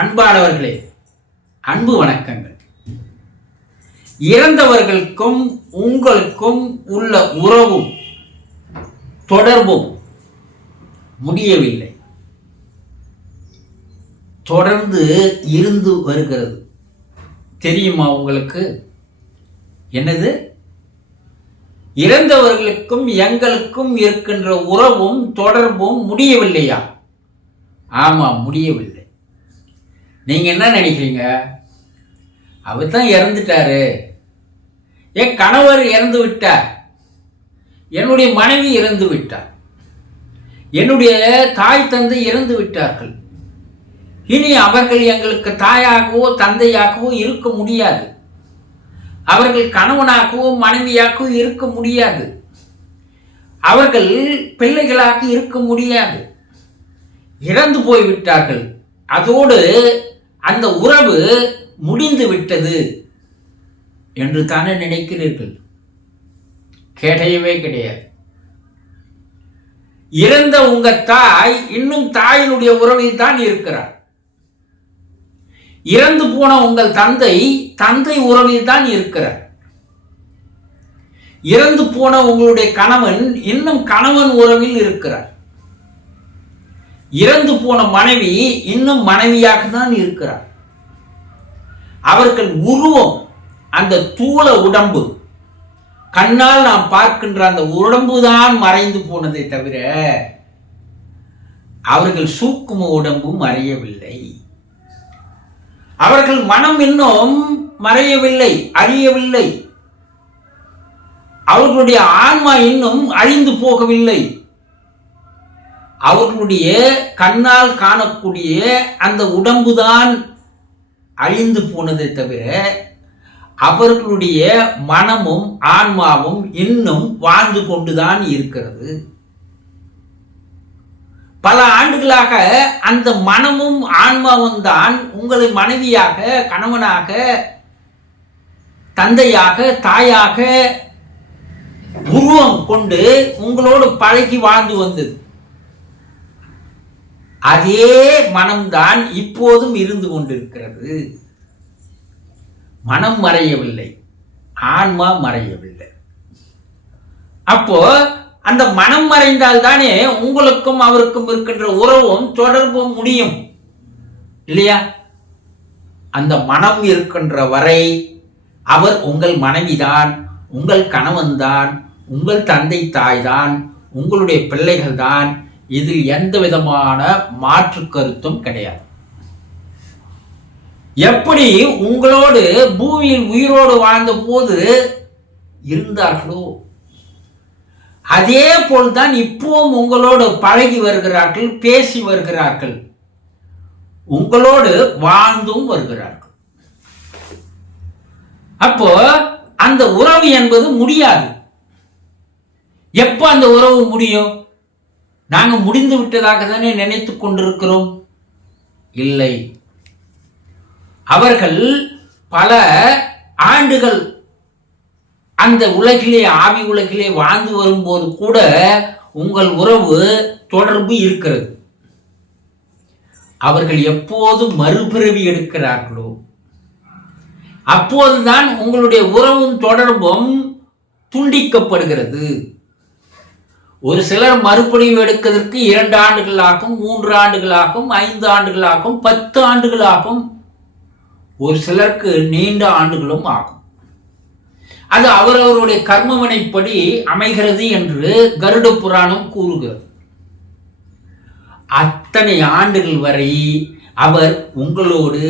அன்பானவர்களே அன்பு வணக்கங்கள். இறந்தவர்களுக்கும் உங்களுக்கும் உள்ள உறவும் தொடர்பும் முடியவில்லை. தொடர்ந்து இருந்து வருகிறது. தெரியுமா உங்களுக்கு? என்னது? இறந்தவர்களுக்கும் எங்களுக்கும் இருக்கின்ற உறவும் தொடர்பும் முடியவில்லையா? ஆமாம் முடியவில்லை. நீங்கள் என்ன நினைக்கிறீங்க? அவர் தான் இறந்துட்டாரு. என் கணவர் இறந்து விட்டார். என்னுடைய மனைவி இறந்து விட்டார். என்னுடைய தாய் தந்தை இறந்து விட்டார்கள். இனி அவர்கள் எங்களுக்கு தாயாகவோ தந்தையாகவோ இருக்க முடியாது. அவர்கள் கணவனாகவோ மனைவியாகவோ இருக்க முடியாது. அவர்கள் பிள்ளைகளாக இருக்க முடியாது. இறந்து போய்விட்டார்கள். அதோடு அந்த உறவு முடிந்து விட்டது என்று தானே நினைக்கிறீர்கள்? கிடையவே கிடையாது. இறந்த உங்க தாய் இன்னும் தாயினுடைய உறவில் தான் இருக்கிறார். இறந்து போன உங்கள் தந்தை தந்தை உறவில் தான் இருக்கிறார். இறந்து போன உங்களுடைய கணவன் இன்னும் கணவன் உறவில் இருக்கிறார். இறந்து போன மனைவி இன்னும் மனைவியாக தான் இருக்கிறார் அவர்கள் உருவம் அந்த தூள உடம்பு. கண்ணால் நாம் பார்க்கின்ற அந்த உடம்பு தான் மறைந்து போனதை தவிர அவர்கள் சூக்கும உடம்பு மறையவில்லை. அவர்கள் மனம் இன்னும் மறையவில்லை அழியவில்லை. அவர்களுடைய ஆன்மா இன்னும் அழிந்து போகவில்லை. அவர்களுடைய கண்ணால் காணக்கூடிய அந்த உடம்புதான் அழிந்து போனதை தவிர அவர்களுடைய மனமும் ஆன்மாவும் இன்னும் வாழ்ந்து கொண்டுதான் இருக்கிறது. பல ஆண்டுகளாக அந்த மனமும் ஆன்மாவும் தான் உங்களை மனைவியாக கணவனாக தந்தையாக தாயாக உருவம் கொண்டு உங்களோடு பழகி வாழ்ந்து வந்தது. அதே மனம்தான் இப்போதும் இருந்து கொண்டிருக்கிறது. மனம் மறையவில்லை ஆன்மா மறையவில்லை. அப்போ அந்த மனம் மறைந்தால் தானே உங்களுக்கும் அவருக்கும் இருக்கின்ற உறவும் தொடர்பும் முடியும். இல்லையா? அந்த மனம் இருக்கின்ற வரை அவர் உங்கள் மனைவிதான் உங்கள் கணவன்தான் உங்கள் தந்தை தாய்தான் உங்களுடைய பிள்ளைகள் தான் இதில் எந்த விதமான மாற்று கருத்தும் கிடையாது. எப்படி உங்களோடு பூமியில் உயிரோடு வாழ்ந்த போது இருந்தார்களோ அதே போல்தான் இப்பவும் உங்களோடு பழகி வருகிறார்கள் பேசி வருகிறார்கள் உங்களோடு வாழ்ந்தும் வருகிறார்கள். அப்போ அந்த உறவு என்பது முடியாது. எப்போ அந்த உறவு முடியும்? நாங்கள் முடிந்து விட்டதாக தானே நினைத்து கொண்டிருக்கிறோம்? இல்லை. அவர்கள் பல ஆண்டுகள் அந்த உலகிலே ஆவி உலகிலே வாழ்ந்து வரும்போது கூட உங்கள் உறவு தொடர்பு இருக்கிறது. அவர்கள் எப்போது மறுபிறவி எடுக்கிறார்களோ அப்போதுதான் உங்களுடைய உறவும் தொடர்பும் துண்டிக்கப்படுகிறது. ஒரு சிலர் மறுபடியும் எடுக்கிறதுக்கு இரண்டு ஆண்டுகளாகும் மூன்று ஆண்டுகளாகும் ஐந்து ஆண்டுகளாகும் பத்து ஆண்டுகளாகும். ஒரு சிலருக்கு நீண்ட ஆண்டுகளும் ஆகும். அது அவரவருடைய கர்மவினைப்படி அமைகிறது என்று கருட புராணம் கூறுகிறது. அத்தனை ஆண்டுகள் வரை அவர் உங்களோடு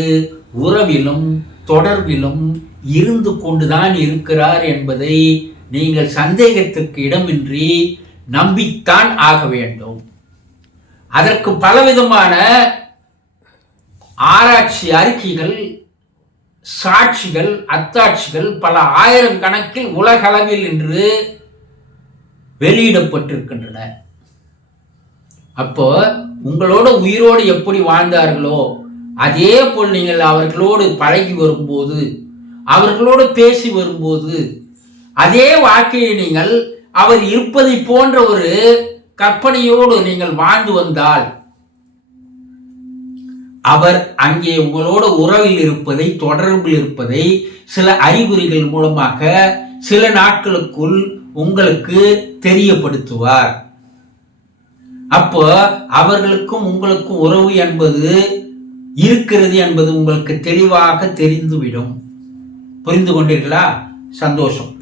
உறவிலும் தொடர்பிலும் இருந்து கொண்டுதான் இருக்கிறார் என்பதை நீங்கள் சந்தேகத்திற்கு இடமின்றி நம்பித்தான் ஆக வேண்டும். அதற்கு பலவிதமான ஆராய்ச்சி அறிக்கைகள் சாட்சிகள் அத்தாட்சிகள் பல ஆயிரம் கணக்கில் உலகளவில் இன்று வெளியிடப்பட்டிருக்கின்றன. அப்போ உங்களோட உயிரோடு எப்படி வாழ்ந்தார்களோ அதே போல் நீங்கள் அவர்களோடு பழகி வரும்போது அவர்களோடு பேசி வரும்போது அதே வாழ்க்கையை நீங்கள் அவர் இருப்பதை போன்ற ஒரு கற்பனையோடு நீங்கள் வாழ்ந்து வந்தால் அவர் அங்கே உங்களோட உறவில் இருப்பதை தொடர்பில் இருப்பதை சில அறிகுறிகள் மூலமாக சில நாட்களுக்குள் உங்களுக்கு தெரியப்படுத்துவார். அப்போ அவர்களுக்கும் உங்களுக்கும் உறவு என்பது இருக்கிறது என்பது உங்களுக்கு தெளிவாக தெரிந்துவிடும். புரிந்து கொண்டீர்களா? சந்தோஷம்.